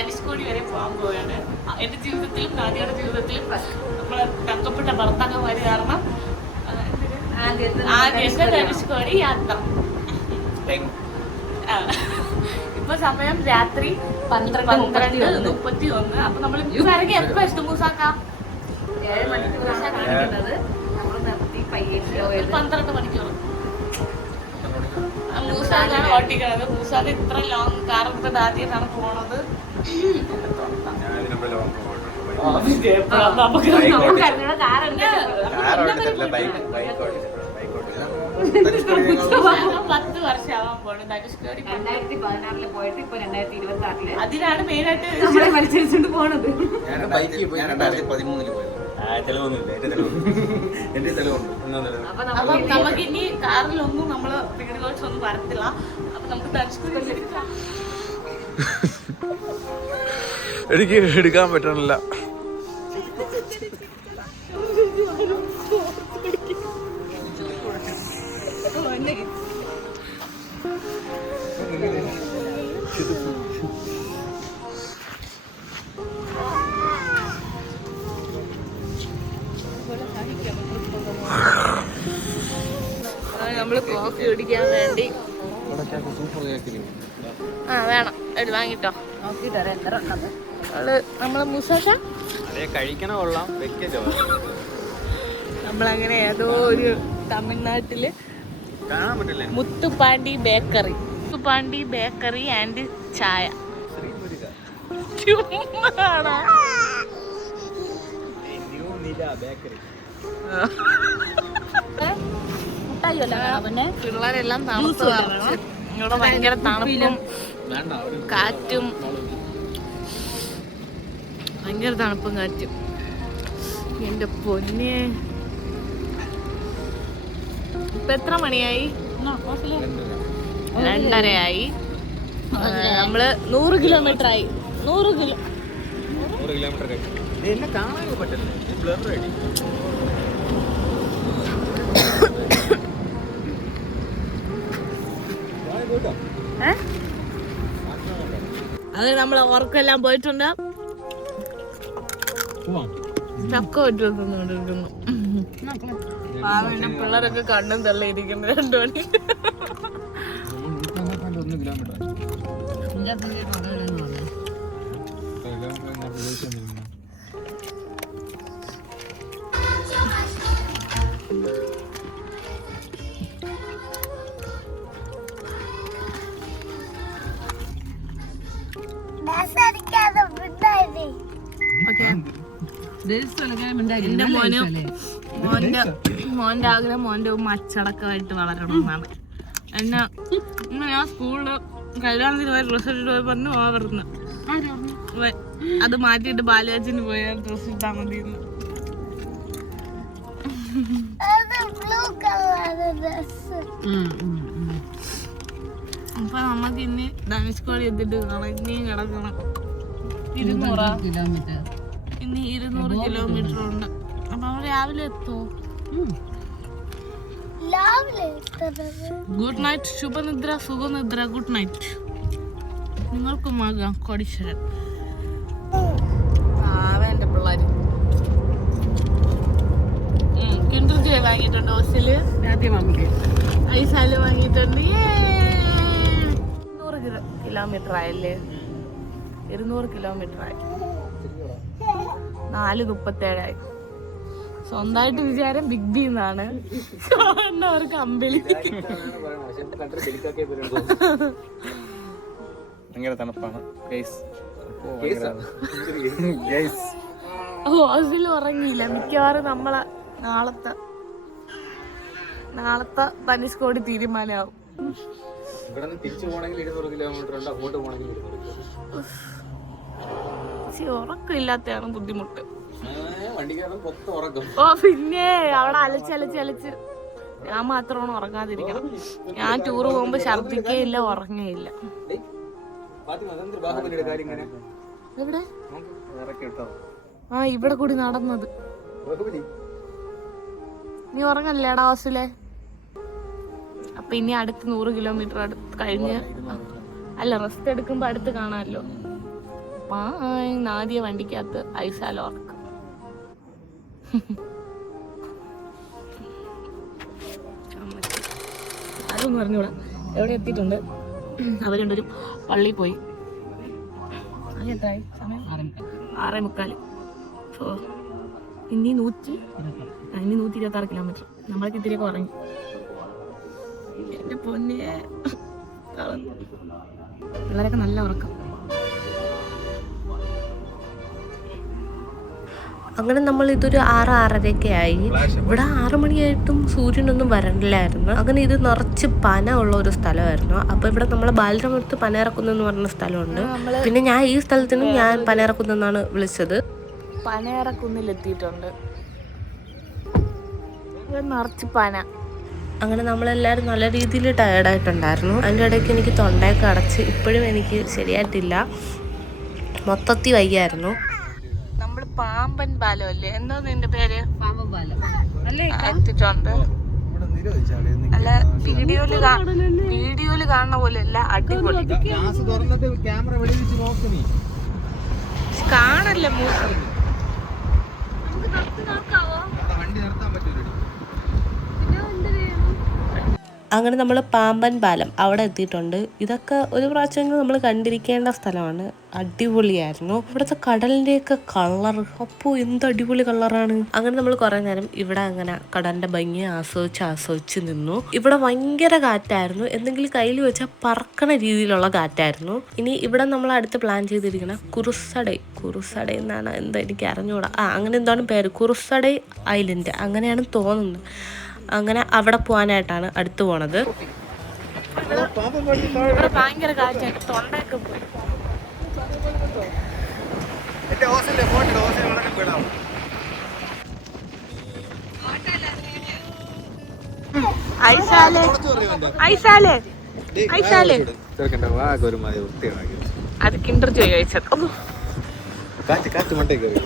ധനുഷ്കോടി വരെ പോകാൻ പോവുകയാണ്. എന്റെ എന്റെ ജീവിതത്തിലും നാദിയുടെ ജീവിതത്തിലും നമ്മൾ തങ്കപ്പെട്ട ഭർത്താക്കന്മാര് കാരണം? ആദ്യത്തെ ധനുഷ്കോടി യാത്ര. ഇപ്പൊ സമയം രാത്രി പന്ത്രണ്ട് പന്ത്രണ്ട് മുപ്പത്തി ഒന്ന് അപ്പൊ നമ്മൾ ഇറങ്ങി എപ്പോ ഇഷ്ടം? മൂസാക്കാം? ഏഴ് മണിക്കൂറാണ് കാണിക്കുന്നത് നമ്മൾ നിർത്തി പയ്യേക്ക് ഒരു പോയത് പന്ത്രണ്ട് മണിക്കൂർ. മൂസാക്കാണ് ഓട്ടിക്കണത് മൂസാക്ക ഇത്ര ലോങ് കാർ എടുത്തിട്ട് ആദ്യമായിട്ടാണ് പോണത്. പത്ത് വർഷം ആവാൻ പോണ് ധനുഷ്കോടി രണ്ടായിരത്തി പതിനാറിൽ പോയിട്ട് ഇപ്പൊ രണ്ടായിരത്തി ഇരുപത്തി ആറിൽ അതിനാണ് മെയിനായിട്ട് നമ്മളെ മത്സരിച്ചുകൊണ്ട് പോണത് രണ്ടായിരത്തി പതിമൂന്നിൽ പോയത് ആ ചെലവൊന്നുമില്ല എന്റെ ചെലവുണ്ട് എന്റെ ചെലവുണ്ട് ഒന്നും ചെലവ് അപ്പൊ അപ്പൊ നമുക്ക് നമുക്ക് ഇനി കാറിലൊന്നും നമ്മൾ വീട് കോച്ച് ഒന്നും വരത്തില്ല. അപ്പൊ നമുക്ക് ധനുഷ്കോടി എനിക്ക് എടുക്കാൻ പറ്റണില്ല. കോഫി വേണ്ടി. ആ വേണം. എടു വാങ്ങിട്ടോ. നമ്മൾ മുസാഷ നമ്മളങ്ങനെ ഏതോ ഒരു തമിഴ്നാട്ടിൽ Muthupandi bakery. Muthupandi bakery and ചായ. പിള്ളേരെല്ലാം തണുത്ത് വിറച്ച്. ഇവിടെ ഭയങ്കര തണുപ്പും കാറ്റും ഭയങ്കര തണുപ്പും കാറ്റും. എന്റെ പൊന്നെ. ഇപ്പൊ എത്ര മണിയായി? രണ്ടരയായി. നമ്മൾ നൂറ് കിലോമീറ്റർ ആയി നൂറ് കിലോ നൂറ് കിലോമീറ്റർ കാണാൻ പറ്റില്ല ബ്ലർ അടി ഏ? അത് നമ്മളെ ഉറക്കെല്ലാം പോയിട്ടുണ്ട് ചക്ക പറ്റുന്നുകൊണ്ടിരിക്കുന്നു പാവന്റെ പിള്ളേരൊക്കെ കണ്ണും തള്ളിയിരിക്കുന്നു രണ്ടു മണി ഓക്കെ. എന്റെ മോനും മോന്റെ മോന്റെ ആഗ്രഹം മോന്റെ ഉമ്മ അച്ചടക്കമായിട്ട് വളരണം എന്നാണ്. എന്നെ ഇന്ന് ഞാൻ സ്കൂളിൽ കല്യാണത്തിന് പോയി ഡ്രസ്സ് പോയി പറഞ്ഞു ഓവർന്ന് അത് മാറ്റിയിട്ട് ബാലരാജിന് പോയി ഡ്രസ്സ് ഇട്ടാ മതി അപ്പൊ നമുക്ക് ഇനി ധനുഷ്കോടി എത്തിട്ട് കാണാം ഇനിയും കിടക്കണം. ഇരുന്നൂറാ കിലോമീറ്റർ. ഇനി ഇരുന്നൂറ് കിലോമീറ്റർ ഉണ്ട്. അപ്പൊ അവൻ രാവിലെ എത്തുമോ ഗുഡ് നൈറ്റ് ശുഭനിദ്ര സുഖനിദ്ര ഗുഡ് നൈറ്റ് നിങ്ങൾക്കും ആകാം കോടീശ്വരൻ. ജോയ് വാങ്ങിയിട്ടുണ്ട് ഹോസ്റ്റൽ ആദ്യം മമ്മിക്ക് ഐസാൽ വാങ്ങിയിട്ടുണ്ട്. ഇരുന്നൂറ് കിലോമീറ്റർ ആയല്ലേ? ഇരുന്നൂറ് കിലോമീറ്റർ ആയി. നാല് മുപ്പത്തേഴായി. സ്വന്തമായിട്ട് വിചാരം ബിഗ് ബി എന്നാണ്. അവർക്ക് അമ്പിളി ഭയങ്കര തണുപ്പാണ്. ഓ ഹോസ്റ്റലിൽ ഉറങ്ങിയില്ല. മിക്കവാറും നമ്മളെ നാളത്തെ നാളത്തെ പനിഷ്കോടി തീരുമാനമാവും. ഇവിടെ നിന്ന് തിരിച്ചു പോകണമെങ്കിൽ ഇരുന്നൂറ് കിലോമീറ്റർ ഉണ്ട് അങ്ങോട്ട് പോകണമെങ്കിൽ ഇരുന്നൂറ് കിലോമീറ്റർ പക്ഷെ ഉറക്കമില്ലാത്തതാണ് ബുദ്ധിമുട്ട്. ഓ പിന്നെ അവിടെ അലച്ചലച്ച് അലച്ച് അലച്ച്. ഞാൻ മാത്രമാണ് ഉറങ്ങാതിരിക്കണം. ഞാൻ ടൂറ് പോകുമ്പോ ഛർദിക്കുകയില്ല ഉറങ്ങുകയില്ല എവിടെ? ആ ഇവിടെ കൂടി നടന്നത്. നീ ഉറങ്ങല്ലേടാ ഹോസ്റ്റലെ അപ്പൊ ഇനി അടുത്ത് നൂറ് കിലോമീറ്റർ അടുത്ത് കഴിഞ്ഞ് അല്ല റെസ്റ്റ് എടുക്കുമ്പോ അടുത്ത് കാണാമല്ലോ. പായ് നാദിയ വണ്ടിക്കകത്ത് ഐസാലോ ഉറക്കം അതൊന്നും പറഞ്ഞൂടാ എവിടെ എത്തിയിട്ടുണ്ട്? അവരുണ്ടൊരു പള്ളി പോയി. അങ്ങനെ എത്രയായി സമയം? ആറേ മുക്കാൽ. സോ ഇനി നൂറ്റി ആ, ഇനി നൂറ്റി ഇരുപത്താറ് കിലോമീറ്റർ. നമ്മളൊക്കെ ഇത്തിരി കുറഞ്ഞു എന്റെ പൊന്നെ. പിള്ളേരൊക്കെ നല്ല ഉറക്കം. അങ്ങനെ നമ്മൾ ഇതൊരു ആറ് ആറരയൊക്കെ ആയി ഇവിടെ ആറു മണിയായിട്ടും സൂര്യനൊന്നും വരണ്ടില്ലായിരുന്നു അങ്ങനെ ഇത് നിറച്ച് പന ഉള്ള ഒരു സ്ഥലമായിരുന്നു. അപ്പൊ ഇവിടെ നമ്മളെ ബാലരമത്ത് പനയിറക്കുന്ന എന്ന് പറഞ്ഞ സ്ഥലമുണ്ട്. പിന്നെ ഞാൻ ഈ സ്ഥലത്തിന് ഞാൻ പനയിറക്കുന്ന എന്നാണ് വിളിച്ചത്. പനയിറക്കുന്നിലെത്തിയിട്ടുണ്ട് നിറച്ച് പന. അങ്ങനെ നമ്മളെല്ലാവരും നല്ല രീതിയിൽ ടയേർഡായിട്ടുണ്ടായിരുന്നു അതിന്റെ ഇടയ്ക്ക് എനിക്ക് തൊണ്ടയൊക്കെ അടച്ച് ഇപ്പോഴും എനിക്ക് ശരിയായിട്ടില്ല. മൊത്തത്തിൽ വയ്യായിരുന്നു. പാമ്പൻ പാലം അല്ലേ? എന്തോ നിന്റെ പേര്? പാമ്പൻ പാലം അല്ലേ വീഡിയോയിൽ വീഡിയോയിൽ കാണുന്ന പോലെ അല്ല അടിപൊളി. ക്യാമറ വെളിയിച്ച് നോക്ക് നീ. കാണല്ലേ മൂക്ക് നമുക്ക് വണ്ടി അങ്ങനെ നമ്മൾ പാമ്പൻ പാലം അവിടെ എത്തിയിട്ടുണ്ട്. ഇതൊക്കെ ഒരു പ്രാവശ്യമെങ്കിലും നമ്മൾ കണ്ടിരിക്കേണ്ട സ്ഥലമാണ്. അടിപൊളിയായിരുന്നു. ഇവിടുത്തെ കടലിന്റെയൊക്കെ കളർ അപ്പോൾ എന്ത് അടിപൊളി കളറാണ് അങ്ങനെ നമ്മൾ കുറേ നേരം ഇവിടെ അങ്ങനെ കടലിന്റെ ഭംഗി ആസ്വദിച്ച് ആസ്വദിച്ച് നിന്നു. ഇവിടെ ഭയങ്കര കാറ്റായിരുന്നു. എന്തെങ്കിലും കയ്യിൽ വെച്ചാൽ പറക്കണ രീതിയിലുള്ള കാറ്റായിരുന്നു. ഇനി ഇവിടെ നമ്മൾ അടുത്ത് പ്ലാൻ ചെയ്തിരിക്കുന്ന കുറുസടൈ. കുറുസടൈ എന്നാണ് എന്താ എനിക്ക് അറിഞ്ഞുകൂടാ ആ അങ്ങനെ എന്താണ് പേര്? കുറുസടൈ ഐലൻഡ്. അങ്ങനെയാണ് തോന്നുന്നത്. അങ്ങനെ അവിടെ പോകാനായിട്ടാണ് അടുത്ത് പോണത്. ഭയങ്കര തൊണ്ടയൊക്കെ പോയി അത് കിണ്ടർ ജോയി ചോദിച്ചത് കാറ്റ് കാറ്റ് മണ്ടേ കയറി.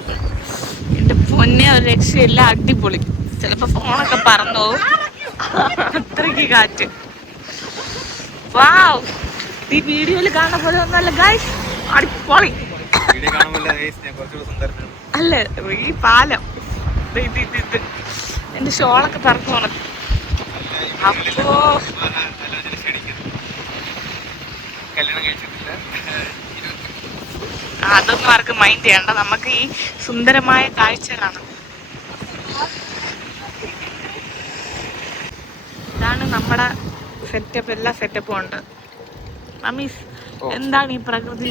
എന്റെ പൊന്നെ ഒരു രക്ഷയില്ല അടിപൊളി. ചിലപ്പോ ഫോണൊക്കെ പറന്നു പോകും അത്രയ്ക്ക് കാറ്റ്. വാവ്. ഈ വീഡിയോയിൽ കാണുന്ന പോലെ ഒന്നല്ല ഗൈസ് അടിപൊളി. അല്ല? ഈ പാലം. ദേ ഇത് ഇത് ഇത്. എന്റെ ഷോളൊക്കെ പറന്നു പോണത്. അപ്പോ അതൊന്നും ആർക്കും മൈൻഡ് ചെയ്യണ്ട. നമുക്ക് ഈ സുന്ദരമായ കാഴ്ച കാണാം ഇതാണ് നമ്മുടെ സെറ്റപ്പ് എല്ലാ സെറ്റപ്പും ഉണ്ട്. മമ്മീസ് എന്താണ് ഈ പ്രകൃതി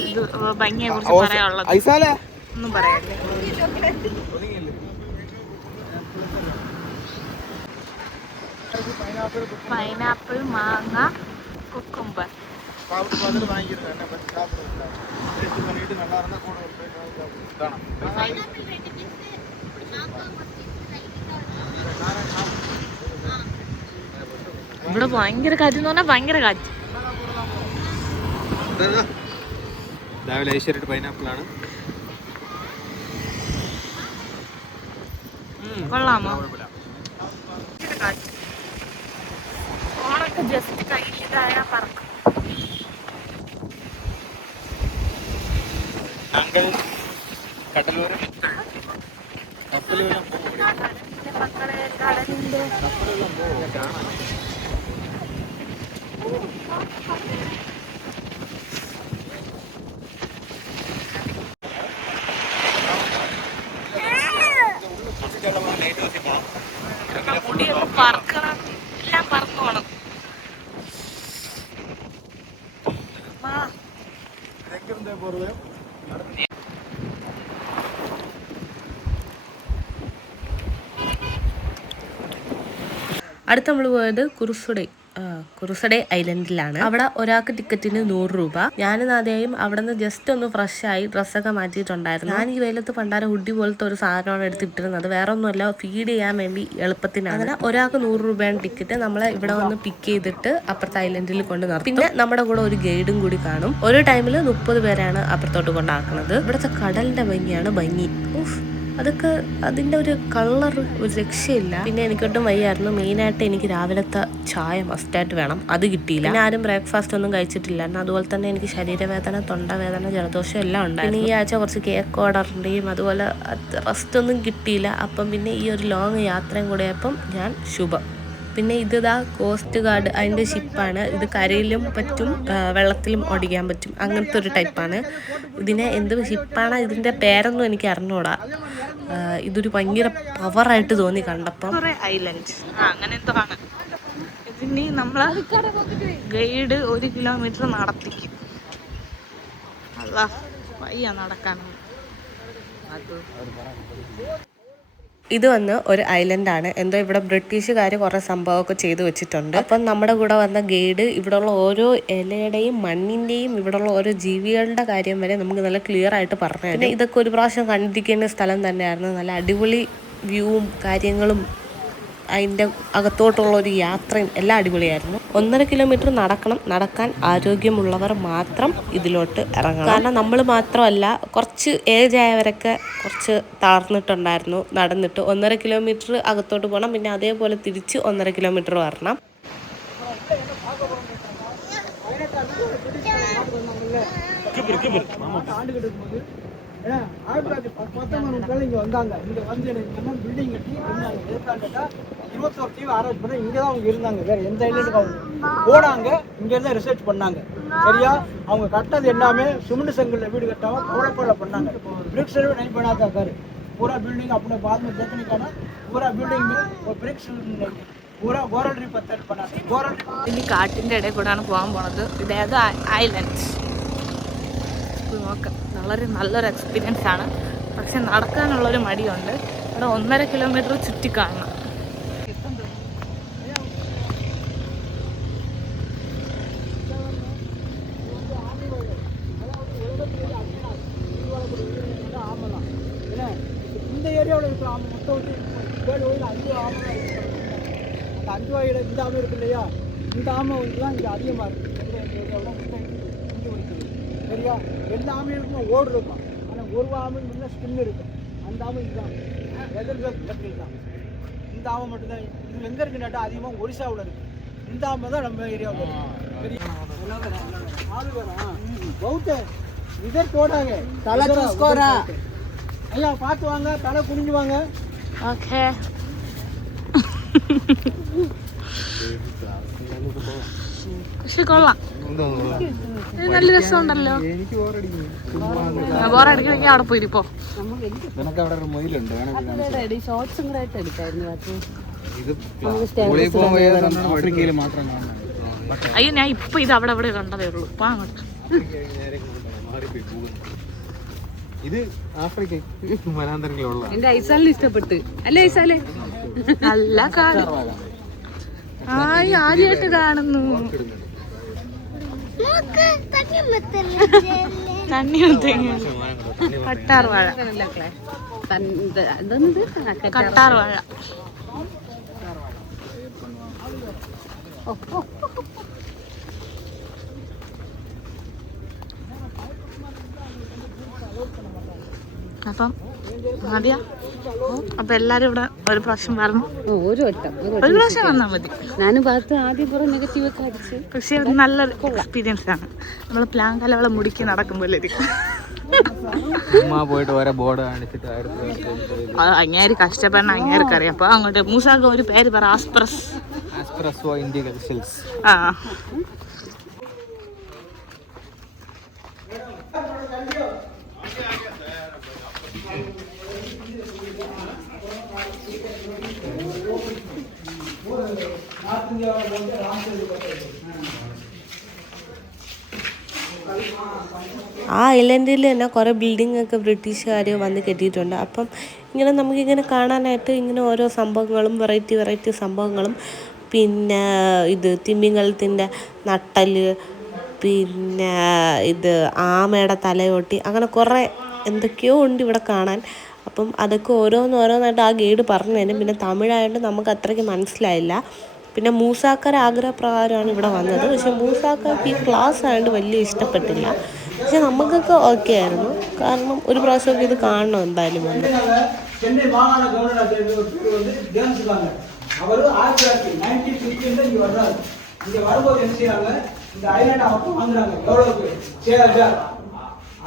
ഭംഗിയെ കുറിച്ച് പറയാനുള്ളത്? ഒന്നും പറയാല്ലേ പൈനാപ്പിൾ മാങ്ങ കുക്കുംബർ. പൈനാപ്പിൾ ഇവിടെ ഭയങ്കര കാറ്റ് എന്ന് പറഞ്ഞാൽ ഭയങ്കര കാറ്റ്. രാവിലെ ഐശ്വര്യ പൈനാപ്പിൾ ആണ്. കൊള്ളാമോ? ഫോണൊക്കെ ജസ്റ്റ് കയ്യിൽ ഇതായ പറക്കും കടലൂർ കപ്പലുകളും കടലിന്റെ കാണാൻ വാ. നമ്മൾ പോയത് കുറുസുടൈ കുറുസഡെ ഐലൻഡിലാണ്. അവിടെ ഒരാൾക്ക് ടിക്കറ്റിന് നൂറ് രൂപ. ഞാനും ആദ്യമായും അവിടെ നിന്ന് ജസ്റ്റ് ഒന്ന് ഫ്രഷ് ആയി ഡ്രസ്സൊക്കെ മാറ്റിയിട്ടുണ്ടായിരുന്നു. ഞാൻ ഈ വെയിലത്ത് പണ്ടാരം ഹുഡി പോലത്തെ ഒരു സാധനമാണ് എടുത്തിട്ടിരുന്നത്. വേറെ ഒന്നുമല്ല ഫീഡ് ചെയ്യാൻ വേണ്ടി എളുപ്പത്തിനാണ്. അങ്ങനെ ഒരാൾക്ക് നൂറ് രൂപയാണ് ടിക്കറ്റ്. നമ്മളെ ഇവിടെ വന്ന് പിക്ക് ചെയ്തിട്ട് അപ്പുറത്തെ ഐലൻഡിൽ കൊണ്ട് നിർത്തും പിന്നെ നമ്മുടെ കൂടെ ഒരു ഗൈഡും കൂടി കാണും. ഒരു ടൈമിൽ മുപ്പത് പേരാണ് അപ്പുറത്തോട്ട് കൊണ്ടാക്കുന്നത്. ഇവിടുത്തെ കടലിന്റെ ഭംഗിയാണ് ഭംഗി. അതൊക്കെ അതിന്റെ ഒരു കളർ ഒരു രക്ഷയില്ല. പിന്നെ എനിക്കൊട്ടും വയ്യായിരുന്നു. മെയിനായിട്ട് എനിക്ക് രാവിലത്തെ ചായ മസ്റ്റായിട്ട് വേണം. അത് കിട്ടിയില്ല. പിന്നെ ആരും ബ്രേക്ക്ഫാസ്റ്റ് ഒന്നും കഴിച്ചിട്ടില്ലായിരുന്നു അതുപോലെ തന്നെ എനിക്ക് ശരീരവേദന തൊണ്ടവേദന ജലദോഷം എല്ലാം ഉണ്ടായിരുന്നു. ഈ ആഴ്ച കുറച്ച് കേക്ക് ഓർഡറിന്റെയും അതുപോലെ റെസ്റ്റ് ഒന്നും കിട്ടിയില്ല. അപ്പം പിന്നെ ഈ ഒരു ലോങ് യാത്രയും കൂടെ ഞാൻ ശുഭം. പിന്നെ ഇത് ഇതാ കോസ്റ്റ് ഗാർഡ് അതിന്റെ ഷിപ്പാണ് ഇത് കരയിലും പറ്റും വെള്ളത്തിലും ഓടിക്കാൻ പറ്റും. അങ്ങനത്തെ ഒരു ടൈപ്പാണ് ഇതിനെ എന്ത് ഷിപ്പാണ് ഇതിന്റെ പേരൊന്നും എനിക്ക് അറിഞ്ഞൂടാ. ഇതൊരു ഭയങ്കര പവറായിട്ട് തോന്നി കണ്ടപ്പോൾ ഐലൻഡ് അങ്ങനെ എന്തോ ആണ്. ഗൈഡ് ഒരു കിലോമീറ്റർ നടത്തിക്കും. അല്ല വയ്യ ഇത് വന്ന് ഒരു ഐലൻഡാണ്. എന്തോ ഇവിടെ ബ്രിട്ടീഷുകാർ കുറേ സംഭവമൊക്കെ ചെയ്തു വെച്ചിട്ടുണ്ട്. അപ്പം നമ്മുടെ കൂടെ വന്ന ഗൈഡ് ഇവിടെയുള്ള ഓരോ ഇലയുടെയും മണ്ണിന്റെയും ഇവിടെയുള്ള ഓരോ ജീവികളുടെ കാര്യം വരെ നമുക്ക് നല്ല ക്ലിയർ ആയിട്ട് പറഞ്ഞു. പിന്നെ ഇതൊക്കെ ഒരു പ്രാവശ്യം കണ്ടിരിക്കേണ്ട സ്ഥലം തന്നെയായിരുന്നു. നല്ല അടിപൊളി വ്യൂവും കാര്യങ്ങളും അതിന്റെ അകത്തോട്ടുള്ള ഒരു യാത്രയും എല്ലാം അടിപൊളിയായിരുന്നു. ഒന്നര കിലോമീറ്റർ നടക്കണം. നടക്കാൻ ആരോഗ്യമുള്ളവർ മാത്രം ഇതിലോട്ട് ഇറങ്ങണം. കാരണം നമ്മൾ മാത്രമല്ല കുറച്ച് ഏജ് ആയവരൊക്കെ കുറച്ച് താഴ്ന്നിട്ടുണ്ടായിരുന്നു നടന്നിട്ട് ഒന്നര കിലോമീറ്റർ അകത്തോട്ട് പോകണം പിന്നെ അതേപോലെ തിരിച്ച് ഒന്നര കിലോമീറ്റർ വരണം. ஆயிரத்தி தொள்ளாயிரத்தி பத்தொன்பது பிள்ளைங்க வந்தாங்க. இங்கே வந்து எனக்கு என்ன பில்டிங் கட்டி இருந்தாங்க இருபத்தாண்டுட்டா இருபத்தோரு தீவு ஆராய்ச்சி பண்ண இங்கே தான் அவங்க இருந்தாங்க. வேறு எந்த ஐலண்டுக்கும் போனாங்க இங்கேருந்து ரிசர்ச் பண்ணாங்க. சரியா? அவங்க கட்டினது எல்லாமே சுமண்டு செங்கலில் வீடு கட்டாமல் கவலைப்படல பண்ணாங்க. பிரிக்ஸ் நைன் பண்ணாதான் இருக்காரு பூரா பில்டிங் அப்படின்னா பாத்ரூம் டெக்னிக்கான பூரா பில்டிங் பிரிக்ஸ் കാട്ടിൻ്റെ ഇടയിൽ കൂടാണ് പോകാൻ പോണത് ഇതേത് ഐലൻഡ്സ് ഐലൻഡ് നോക്കാം വളരെ നല്ലൊരു എക്സ്പീരിയൻസ് ആണ് പക്ഷെ നടക്കാനുള്ളൊരു മടിയുണ്ട് ഇവിടെ ഒന്നര കിലോമീറ്റർ ചുറ്റി കാണണം ஆமலாம் ஏன்னா இந்த ஏரியாவில் இருக்கிற ஆமை மொத்தம் வந்து ஏழு வயதில் அஞ்சு ஆமை தான் இருக்கு. அந்த அஞ்சு வயதில் இந்த ஆமை இருக்கு இல்லையா இந்த ஆமை வந்து தான் இங்கே அதிகமாக இருக்குது ஆமையும் ஓடு இருக்கும். ஆனால் ஒரு ஆமையும் இல்லை இருக்கும். அந்த ஆமை இதுதான். எதிர்க்க பட்டியல் தான். இந்த ஆமை மட்டும்தான். இது எங்கே இருக்குன்னாட்டா அதிகமாக ஒரிசாவில் இருக்குது இந்த ஆமை தான் நம்ம ஏரியாவில் இருக்குது ஆளுவரா பௌத்த இதர் போடாங்க தலை தூஸ்கோரா ஐயா பார்த்து வாங்க. தலை குனிஞ்சு வாங்க. ஓகே. கொள்ளலாம் നല്ല രസമുണ്ടല്ലോ. ബോറടിക്കണമെങ്കിൽ അവിടെ പോയിരിപ്പോ അയ്യോ ഞാൻ ഇപ്പൊ ഇത് അവിടെ അവിടെ കണ്ടതേ ഉള്ളൂ. ഇപ്പൊ അങ്ങോട്ട്. ഇത് ആഫ്രിക്ക വനാന്തരങ്ങളുള്ള എന്റെ ഐസാലിന് ഇഷ്ടപ്പെട്ട്. അല്ലേ ഐസാലെ? നല്ല കാട് ആയി ആദ്യമായിട്ട് കാണുന്നു. കട്ടാർ വാഴ. കട്ടാർ വാഴ. അപ്പം മതിയാ? അപ്പൊ എല്ലാരും ഇവിടെ ഒരു പ്രാവശ്യം വരണം. ഒരു വട്ടം. ഒരു ഒരു പ്രാവശ്യം വന്നാൽ മതി. ഞാൻ ഭാഗത്ത് ആദ്യം കുറെ നെഗറ്റീവ് ഒക്കെ അടിച്ച്. പക്ഷെ നല്ലൊരു എക്സ്പീരിയൻസ് ആണ്. നമ്മൾ പ്ലാൻ കലവളെ മുടിക്ക് നടക്കുമ്പോൾ അങ്ങേര് കഷ്ടപ്പെടണ അങ്ങേർക്ക് അറിയാം. അപ്പൊ അങ്ങോട്ട് മൂസാക്ക് ഒരു പേര് പറ ആസ്പ്രസ്. ആസ്പ്രസോ ഇന്ത്യ ആ ഐലൻഡിൽ തന്നെ കുറേ ബിൽഡിംഗ് ഒക്കെ ബ്രിട്ടീഷുകാർ വന്ന് കെട്ടിയിട്ടുണ്ട്. അപ്പം ഇങ്ങനെ നമുക്കിങ്ങനെ കാണാനായിട്ട് ഇങ്ങനെ ഓരോ സംഭവങ്ങളും വെറൈറ്റി വെറൈറ്റി സംഭവങ്ങളും. പിന്നെ ഇത് തിമിംഗലത്തിന്റെ നട്ടൽ പിന്നെ ഇത് ആമയുടെ തലയോട്ടി അങ്ങനെ കുറേ എന്തൊക്കെയോ ഉണ്ട് ഇവിടെ കാണാൻ. അപ്പം അതൊക്കെ ഓരോന്നോരോന്നായിട്ട് ആ ഗൈഡ് പറഞ്ഞു തരും. പിന്നെ തമിഴായതുകൊണ്ട് നമുക്ക് അത്രയ്ക്ക് മനസ്സിലായില്ല. പിന്നെ മൂസാക്കർ ആഗ്രഹപ്രകാരമാണ് ഇവിടെ വന്നത് പക്ഷെ മൂസാക്കർക്ക് ഈ ക്ലാസ് ആയതുകൊണ്ട് വലിയ ഇഷ്ടപ്പെട്ടില്ല പക്ഷെ നമുക്കൊക്കെ ഓക്കെ ആയിരുന്നു കാരണം ഒരു പ്രാവശ്യമൊക്കെ ഇത് കാണണം എന്തായാലും വന്ന് சென்னையில சென்னை மாகாண கவர்னர் பேர் வந்து ஜேம்ஸ் தாங்க அவர் ஆயிரத்தி தொள்ளாயிரத்தி நைன்டீன் ஃபிஃப்டீன்ல இங்க வர்றாரு இங்க வரும்போது என்ன செய்யறாங்க இந்த ஐலாண்ட் அவங்க வாங்குறாங்க எவ்வளவுக்கு சேர்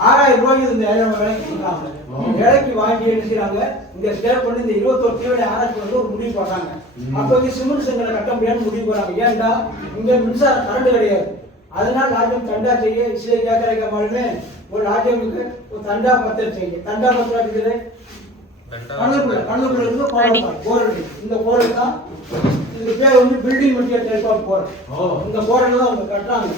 ஆறாயிரம் ரூபாய்க்கு இந்த ஐலாண்ட் விலைக்கு கொடுக்குறாங்க விலைக்கு வாங்கி என்ன செய்யறாங்க இங்க ஸ்டே பண்ணி இந்த இருபத்தொரு தீவிர ஆராய்ச்சி வந்து ஒரு முடிவு போடுறாங்க. அப்போ இங்க சிமெண்ட் செங்கலை கட்ட முடியாதுன்னு முடிவு போடுறாங்க. ஏன்டா? இங்க மின்சாரம் கரண்ட் கிடையாது. அதனால ராஜ்யம் தண்டா செய்ய இசிலே கேட்கறக்க மாதிரி ஒரு ராஜ்யமுக்கு ஒரு தண்டா பத்திரம் செய்ய தண்டா பத்திரம் இருக்குது. கண்ணுக்குள்ள கண்ணுக்குள்ள இருந்து இந்த கோரல் தான் இதுக்கு பேர் வந்து பில்டிங் மெட்டீரியல் கோரல் இந்த கோரல் தான் அவங்க கட்டுறாங்க.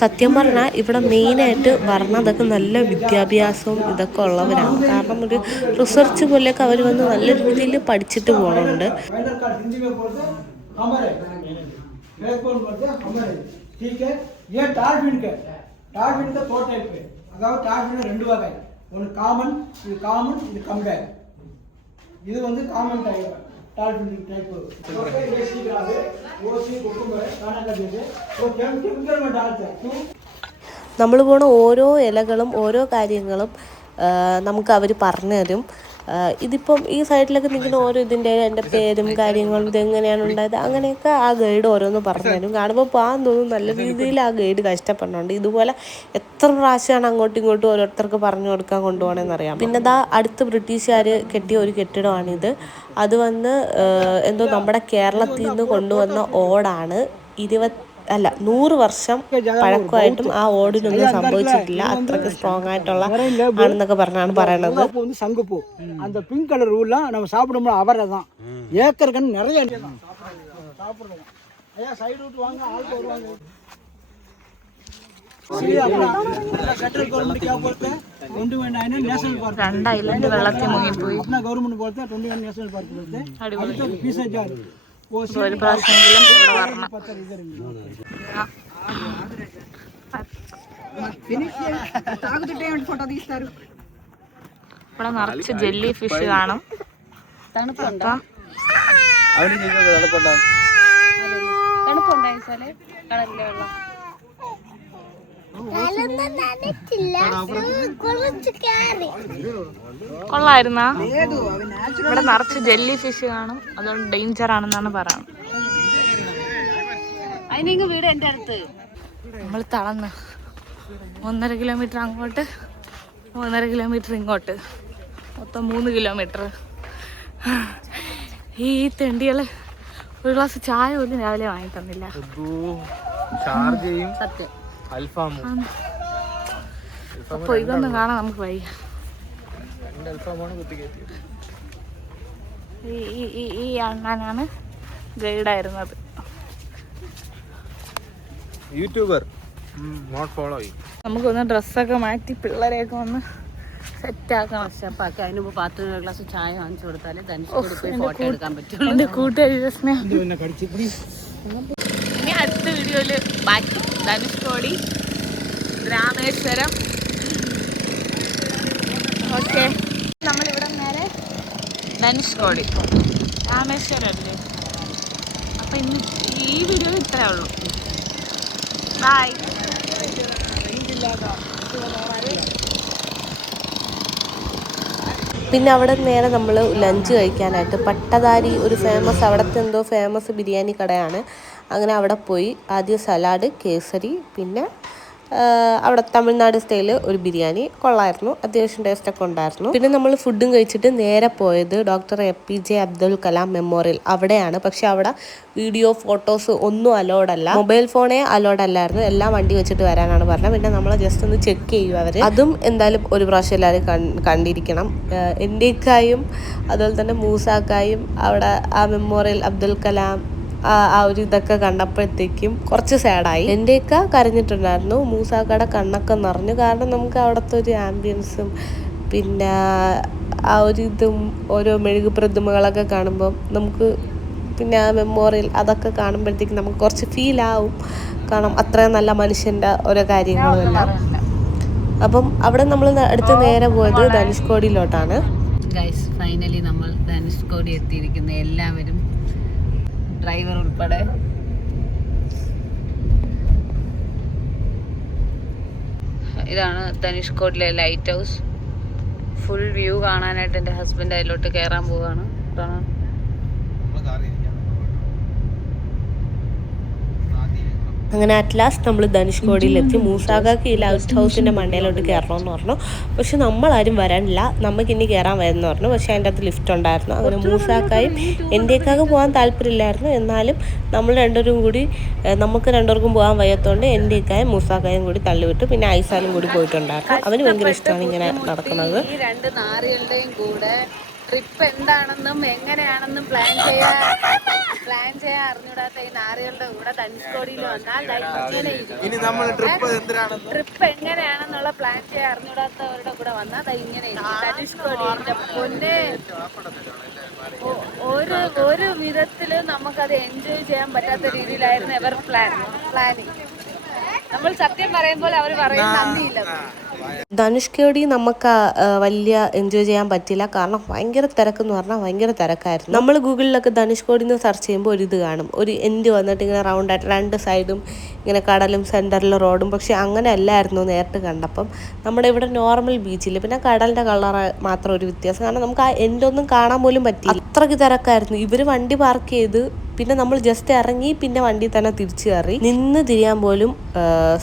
സത്യം പറഞ്ഞാൽ ഇവിടെ മെയിനായിട്ട് വരണതൊക്കെ നല്ല വിദ്യാഭ്യാസവും ഇതൊക്കെ ഉള്ളവരാണ്. കാരണം ഒരു റിസർച്ച് പോലെയൊക്കെ അവർ വന്ന് നല്ല രീതിയിൽ പഠിച്ചിട്ട് പോകുന്നുണ്ട് இது காமன் இது காமன் இது கம்பேர் இது வந்து காமன் டைப் നമ്മൾ പോണ ഓരോ ഇലകളും ഓരോ കാര്യങ്ങളും നമുക്ക് അവർ പറഞ്ഞു തരും. ഇതിപ്പം ഈ സൈഡിലൊക്കെ നിൽക്കുന്ന ഓരോ ഇതിന്റെ എന്റെ പേരും കാര്യങ്ങളും ഇതെങ്ങനെയാണ് ഉണ്ടായത്? അങ്ങനെയൊക്കെ ആ ഗൈഡ് ഓരോന്ന് പറഞ്ഞു തരും. കാണുമ്പോൾ പാൻ തോന്നും നല്ല രീതിയിൽ ആ ഗൈഡ് കഷ്ടപ്പെടുന്നുണ്ട് ഇതുപോലെ എത്ര പ്രാവശ്യമാണ് അങ്ങോട്ടും ഇങ്ങോട്ടും ഓരോരുത്തർക്ക് പറഞ്ഞു കൊടുക്കാൻ കൊണ്ടുപോകണമെന്ന് അറിയാം പിന്നെ ദാ അടുത്ത് ബ്രിട്ടീഷുകാർ കെട്ടിയ ഒരു കെട്ടിടമാണിത്. അത് വന്ന് എന്തോ നമ്മുടെ കേരളത്തിൽ നിന്ന് കൊണ്ടുവന്ന ഓടാണ്. ഇരുപത്തി അല്ല നൂറ് വർഷം പഴക്കമായിട്ടും ആ ഓടിനൊന്നും സംഭവിച്ചിട്ടില്ല അത്രയ്ക്ക് സ്ട്രോങ് ആയിട്ടുള്ള ആണെന്നൊക്കെ പറഞ്ഞാണ് പറയണത് சங்குப்பூ அந்த பிங்க் கலர் ஊர்லாம் நம்ம சாப்பிடும்போது அவரை தான் ஏக்கர் கண் நிறைய சாப்பிடுவோம் ஐயா சைடு ரூட் வாங்க വെള്ളത്തിൽ മുങ്ങിപ്പോയി ഗവൺമെന്റ് പോലത്തെ ട്വന്റി വൺ നാഷണൽ പാർക്ക് പോലത്തെ പീസ് ജാർ ഒരു പ്രാവശ്യമെങ്കിലും ഇവിടെ വരണം. ഇവിടെ നിറച്ച് ജെല്ലി ഫിഷ് കാണും. തണുപ്പുണ്ടാവും തണുപ്പുണ്ടായ കടലിലെ വെള്ളം. കൊള്ളായിരുന്നാ? ഇവിടെ നിറച്ച് ജെല്ലി ഫിഷ് കാണും. അതുകൊണ്ട് ഡേഞ്ചർ ആണെന്നാണ് പറയുന്നത്. അതിനെങ്കിൽ വീട് എന്റെ അടുത്ത്. നമ്മൾ തളന്ന്. ഒന്നര കിലോമീറ്റർ അങ്ങോട്ട് ഒന്നര കിലോമീറ്റർ ഇങ്ങോട്ട്. മൊത്തം മൂന്ന് കിലോമീറ്റർ ഈ തെണ്ടികൾ ഒരു ഗ്ലാസ് ചായ പോലും രാവിലെ വാങ്ങി തന്നില്ല. സത്യം. അൽഫാമും. അപ്പോൾ ഇതൊന്നും കാണാൻ നമുക്ക് വയ്യ രണ്ട് അൽഫാമാണ് കുത്തിക്കയറ്റിയത് ഈ ഈ- ഈ അണ്ണാനാണ് ഗൈഡായിരുന്നത്. യൂട്യൂബർ. നോട്ട് ഫോളോ നമുക്കൊന്ന് ഡ്രസ്സൊക്കെ മാറ്റി പിള്ളേരെയൊക്കെ ഒന്ന് സെറ്റാക്കണം. വിശപ്പാക്കി അതിന് മുമ്പ് പത്ത് ഗ്ലാസ് ചായ വാങ്ങിച്ചു കൊടുത്താലേ തനിച്ച് പോയി ഫോട്ടോ എടുക്കാൻ പറ്റുള്ളൂ. എന്റെ കൂട്ടുകാരി വീഡിയോയിൽ ബാക്കി ധനുഷ്കോടി രാമേശ്വരം. ഓക്കെ നമ്മളിവിടെ നേരെ ധനുഷ്കോടി രാമേശ്വരം അല്ലേ അപ്പം ഇന്ന് ഈ വീഡിയോ ഇത്രേ ഉള്ളൂ. ബായ് പിന്നെ അവിടെ നേരെ നമ്മൾ ലഞ്ച് കഴിക്കാനായിട്ട് പട്ടദാരി ഒരു ഫേമസ് അവിടുത്തെ എന്തോ ഫേമസ് ബിരിയാണി കടയാണ്. അങ്ങനെ അവിടെ പോയി ആദ്യം സലാഡ് കേസരി പിന്നെ അവിടെ തമിഴ്നാട് സ്റ്റൈൽ ഒരു ബിരിയാണി. കൊള്ളായിരുന്നു. അത്യാവശ്യം ടേസ്റ്റൊക്കെ ഉണ്ടായിരുന്നു. പിന്നെ നമ്മൾ ഫുഡും കഴിച്ചിട്ട് നേരെ പോയത് doctor A P J Abdul Kalam memorial അവിടെയാണ്. പക്ഷെ അവിടെ വീഡിയോ ഫോട്ടോസ് ഒന്നും അലോഡ് അല്ല. മൊബൈൽ ഫോണേ അലോഡ് അല്ലായിരുന്നു. എല്ലാം വണ്ടി വെച്ചിട്ട് വരാനാണ് പറഞ്ഞത്. പിന്നെ നമ്മൾ ജസ്റ്റ് ഒന്ന് ചെക്ക് ചെയ്യും അവർ അതും എന്തായാലും ഒരു പ്രാവശ്യം എല്ലാവരും കണ്ടിരിക്കണം. എന്റെക്കായും അതുപോലെ തന്നെ മൂസാക്കായും അവിടെ ആ മെമ്മോറിയൽ അബ്ദുൽ കലാം ആ ഒരു ഇതൊക്കെ കണ്ടപ്പോഴത്തേക്കും കുറച്ച് സാഡായി. എന്റെയൊക്കെ കരഞ്ഞിട്ടുണ്ടായിരുന്നു. മൂസാക്കയുടെ കണ്ണൊക്കെ നിറഞ്ഞു. കാരണം നമുക്ക് അവിടുത്തെ ഒരു ആംബിയൻസും പിന്നെ ആ ഒരു ഇതും ഓരോ മെഴുകു പ്രതിമകളൊക്കെ കാണുമ്പോൾ നമുക്ക് പിന്നെ ആ മെമ്മോറിയൽ അതൊക്കെ കാണുമ്പോഴത്തേക്കും നമുക്ക് കുറച്ച് ഫീൽ ആവും. കാരണം അത്രയും നല്ല മനുഷ്യന്റെ ഓരോ കാര്യങ്ങളും അപ്പം അവിടെ നമ്മൾ അടുത്ത് നേരെ പോയത് ധനുഷ്കോടിയിലോട്ടാണ്. ഗൈസ് ഫൈനലി നമ്മൾ ധനുഷ്കോടി എത്തിയിരിക്കുന്ന. എല്ലാവരും ഡ്രൈവർ ഉൾപ്പെടെ. ഇതാണ് ധനുഷ്കോട്ടിലെ ലൈറ്റ് ഹൗസ് ഫുൾ വ്യൂ കാണാനായിട്ട് എന്റെ ഹസ്ബൻഡ് അതിലോട്ട് കയറാൻ പോവാണ്. അങ്ങനെ അറ്റ് ലാസ്റ്റ് നമ്മൾ ധനുഷ്കോടിയിലെത്തി. മൂസാഗാക്ക് ഈ ലൈറ്റ് ഹൗസിന്റെ മണ്ടയിലോട്ട് കയറണമെന്ന് പറഞ്ഞു. പക്ഷെ നമ്മളാരും വരാനില്ല. നമുക്ക് ഇനി കയറാൻ വരുമെന്ന് പറഞ്ഞു. പക്ഷെ അതിന്റെ അകത്ത് ലിഫ്റ്റ് ഉണ്ടായിരുന്നു. അങ്ങനെ മൂസാക്കായും എന്റെക്കാക്ക് പോകാൻ താല്പര്യമില്ലായിരുന്നു. എന്നാലും നമ്മൾ രണ്ടുപേരും കൂടി നമുക്ക് രണ്ടുപേർക്കും പോകാൻ വയ്യാത്തതുകൊണ്ട് എന്റെക്കായും മൂസാക്കായും കൂടി തള്ളിവിട്ടു. പിന്നെ ഐസാലും കൂടി പോയിട്ടുണ്ടായിരുന്നു. അവന് ഭയങ്കര ഇഷ്ടമാണ് ഇങ്ങനെ നടക്കുന്നത്. ഈ രണ്ട് നാറികളുടെയും കൂടെ ട്രിപ്പ് എന്താണെന്നും എങ്ങനെയാണെന്നും പ്ലാൻ ചെയ്യാൻ. പ്ലാൻ ചെയ്യാൻ അറിഞ്ഞൂടാത്ത ഈ നാറികളുടെ കൂടെ ധനുഷ്കോടിയിൽ വന്നാൽ ഇങ്ങനെ ഇനി നമ്മൾ ട്രിപ്പ് എന്തിനാണെന്ന്? ട്രിപ്പ് എങ്ങനെയാണെന്നുള്ള പ്ലാൻ ചെയ്യാൻ അറിഞ്ഞൂടാത്തവരുടെ കൂടെ വന്നാൽ അത് ഇങ്ങനെ. ധനുഷ്കോടി എന്റെ പൊന്നെ. ഒരു ഒരു വിധത്തിലും നമുക്കത് എൻജോയ് ചെയ്യാൻ പറ്റാത്ത രീതിയിലായിരുന്നു എവർ പ്ലാൻ പ്ലാനിങ് നമ്മൾ സത്യം പറയുമ്പോൾ അവർ പറയും നന്ദിയില്ല. ധനുഷ്കയോടി നമുക്ക് വലിയ എൻജോയ് ചെയ്യാൻ പറ്റില്ല. കാരണം ഭയങ്കര തിരക്കെന്ന് പറഞ്ഞാൽ ഭയങ്കര തിരക്കായിരുന്നു. നമ്മൾ ഗൂഗിളിലൊക്കെ ധനുഷ്കോടി എന്ന് സെർച്ച് ചെയ്യുമ്പോൾ ഒരു ഇത് കാണും. ഒരു എൻഡ് വന്നിട്ട് ഇങ്ങനെ റൗണ്ട് ആയിട്ട് രണ്ട് സൈഡും ഇങ്ങനെ കടലും സെന്ററിൽ റോഡും പക്ഷെ അങ്ങനെ അല്ലായിരുന്നു നേരിട്ട് കണ്ടപ്പം. നമ്മുടെ ഇവിടെ നോർമൽ ബീച്ചിൽ പിന്നെ കടലിന്റെ കളർ മാത്രം ഒരു വ്യത്യാസം. കാരണം നമുക്ക് ആ എൻഡൊന്നും കാണാൻ പോലും പറ്റില്ല അത്രയ്ക്ക് തിരക്കായിരുന്നു. ഇവർ വണ്ടി പാർക്ക് ചെയ്ത് പിന്നെ നമ്മൾ ജസ്റ്റ് ഇറങ്ങി പിന്നെ വണ്ടി തന്നെ തിരിച്ചു കയറി. നിന്ന് തിരിയാൻ പോലും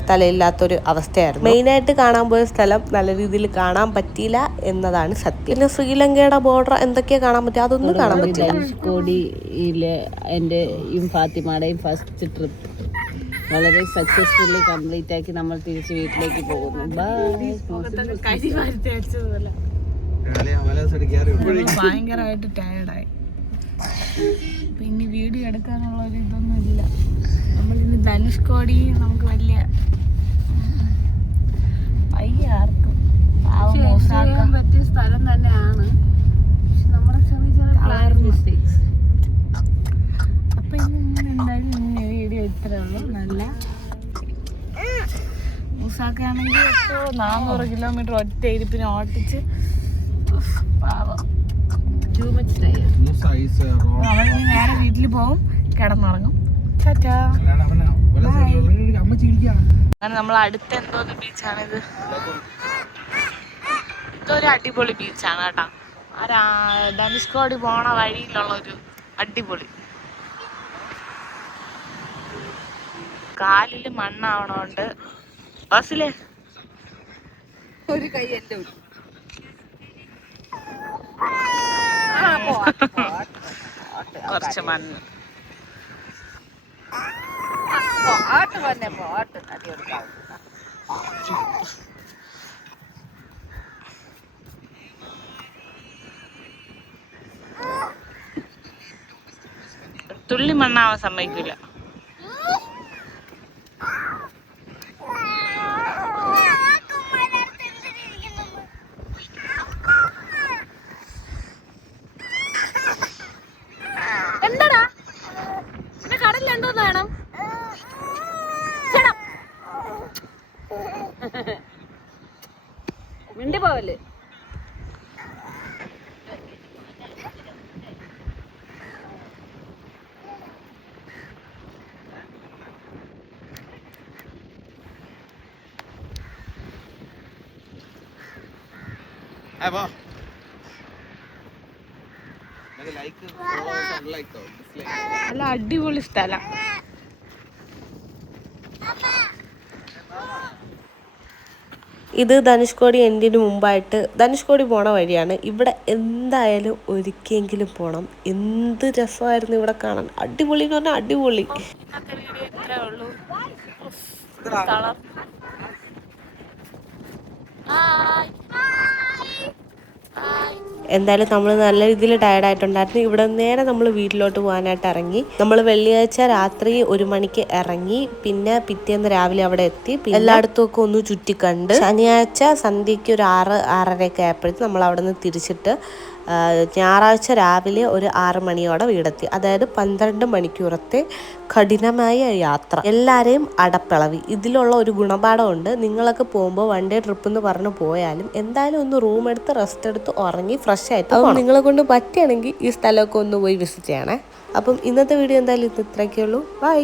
സ്ഥലമില്ലാത്തൊരു അവസ്ഥയായിരുന്നു. മെയിനായിട്ട് കാണാൻ പോയ സ്ഥലം നല്ല രീതിയിൽ കാണാൻ പറ്റിയില്ല എന്നതാണ് സത്യം. പിന്നെ ശ്രീലങ്കയുടെ ബോർഡർ എന്തൊക്കെയാ കാണാൻ പറ്റുക അതൊന്നും കാണാൻ പറ്റില്ല കോടിയിലെ എന്റെ ഫാത്തിമയുടെയും ഫസ്റ്റ് ട്രിപ്പ് വളരെ സക്സസ്ഫുള്ളി കംപ്ലീറ്റ് ആക്കി നമ്മൾ തിരിച്ച് വീട്ടിലേക്ക് പോകുന്നു. ഭയങ്കരമായിട്ട് ടയർഡായി പിന്നെ വീഡിയോ എടുക്കാനുള്ള ഒരു ഇതൊന്നും ഇല്ല. നമ്മളിന്ന് ധനുഷ്കോടി നമുക്ക് വലിയ പയ്യ ആർക്കും പാവം മോസാക്ക. പറ്റിയ സ്ഥലം തന്നെയാണ്. പക്ഷെ നമ്മുടെ ചെറിയ ചെറിയ മിസ്റ്റേക്സ് അപ്പൊ ഇന്ന് ഇന്ന് വീഡിയോ ഇത്രേ നല്ല മൂസാക്കാണെങ്കിൽ ഇപ്പോൾ നാനൂറ് കിലോമീറ്റർ ഒറ്റ ഇരിപ്പിന് ഓട്ടിച്ച് പാവം. ടൈം അവൻ നേരെ വീട്ടിൽ പോവും കിടന്നുറങ്ങും. അങ്ങനെ നമ്മൾ അടുത്ത എന്തോ ഒരു ബീച്ചാണിത് ഇതൊരു അടിപൊളി ബീച്ചാണ് കേട്ടോ. ആ ധനുഷ്കോടി പോണ വഴിയിലുള്ള ഒരു അടിപൊളി. കാലിൽ മണ്ണാവണോണ്ട്. ബസ്സിലെ ഒരു കൈ എന്റെ കുറച്ച് മണ്ണ്. പാട്ട് തന്നെ പാട്ട്. അടിപൊളി തുള്ളി മണ്ണാവാൻ സമ്മതിക്കില്ല എന്താടാ? പിന്നെ കടലിൽ എന്തോന്ന് വേണം? മിണ്ടി അല്ല നല്ല അടിപൊളി സ്ഥലം. ഇത് ധനുഷ്കോടി എൻഡിന് മുമ്പായിട്ട് ധനുഷ്കോടി പോണ വഴിയാണ്. ഇവിടെ എന്തായാലും ഒരിക്കലെങ്കിലും പോണം. എന്ത് രസമായിരുന്നു ഇവിടെ കാണാൻ. അടിപൊളി എന്ന് പറഞ്ഞാൽ അടിപൊളി. ഇന്നത്തെ വീഡിയോ ഇത്രേ ഉള്ളൂ ഉഫ്, തളർന്നു. ഹായ്. ഹായ്. എന്തായാലും നമ്മൾ നല്ല രീതിയിൽ ടയർഡായിട്ടുണ്ടായിരുന്നു ഇവിടെ നേരെ നമ്മൾ വീട്ടിലോട്ട് പോകാനായിട്ട് ഇറങ്ങി. നമ്മൾ വെള്ളിയാഴ്ച രാത്രി ഒരു മണിക്ക് ഇറങ്ങി. പിന്നെ പിറ്റേന്ന് രാവിലെ അവിടെ എത്തി. എല്ലായിടത്തും ഒക്കെ ഒന്ന് ചുറ്റിക്കണ്ട്. ശനിയാഴ്ച സന്ധ്യയ്ക്ക് ഒരു ആറ് ആറരയൊക്കെ ആയപ്പോഴത്തേക്ക് നമ്മൾ അവിടെ നിന്ന് തിരിച്ചിട്ട് ഞായറാഴ്ച രാവിലെ ഒരു ആറ് മണിയോടെ വീടെത്തി. അതായത് പന്ത്രണ്ട് മണിക്കൂറത്തെ കഠിനമായ യാത്ര. എല്ലാവരെയും അടപ്പിളവി. ഇതിലുള്ള ഒരു ഗുണപാഠമുണ്ട്. നിങ്ങളൊക്കെ പോകുമ്പോൾ വൺ ഡേ ട്രിപ്പ് എന്ന് പറഞ്ഞ് പോയാലും എന്തായാലും ഒന്ന് റൂം എടുത്ത് റെസ്റ്റ് എടുത്ത് ഉറങ്ങി ഫ്രഷ് ആയിട്ട് അപ്പോൾ നിങ്ങളെ കൊണ്ട് പറ്റുകയാണെങ്കിൽ ഈ സ്ഥലമൊക്കെ ഒന്ന് പോയി വിസിറ്റ് ചെയ്യണേ. അപ്പം ഇന്നത്തെ വീഡിയോ എന്തായാലും ഇത് ഇത്രയൊക്കെ ഉള്ളൂ ബൈ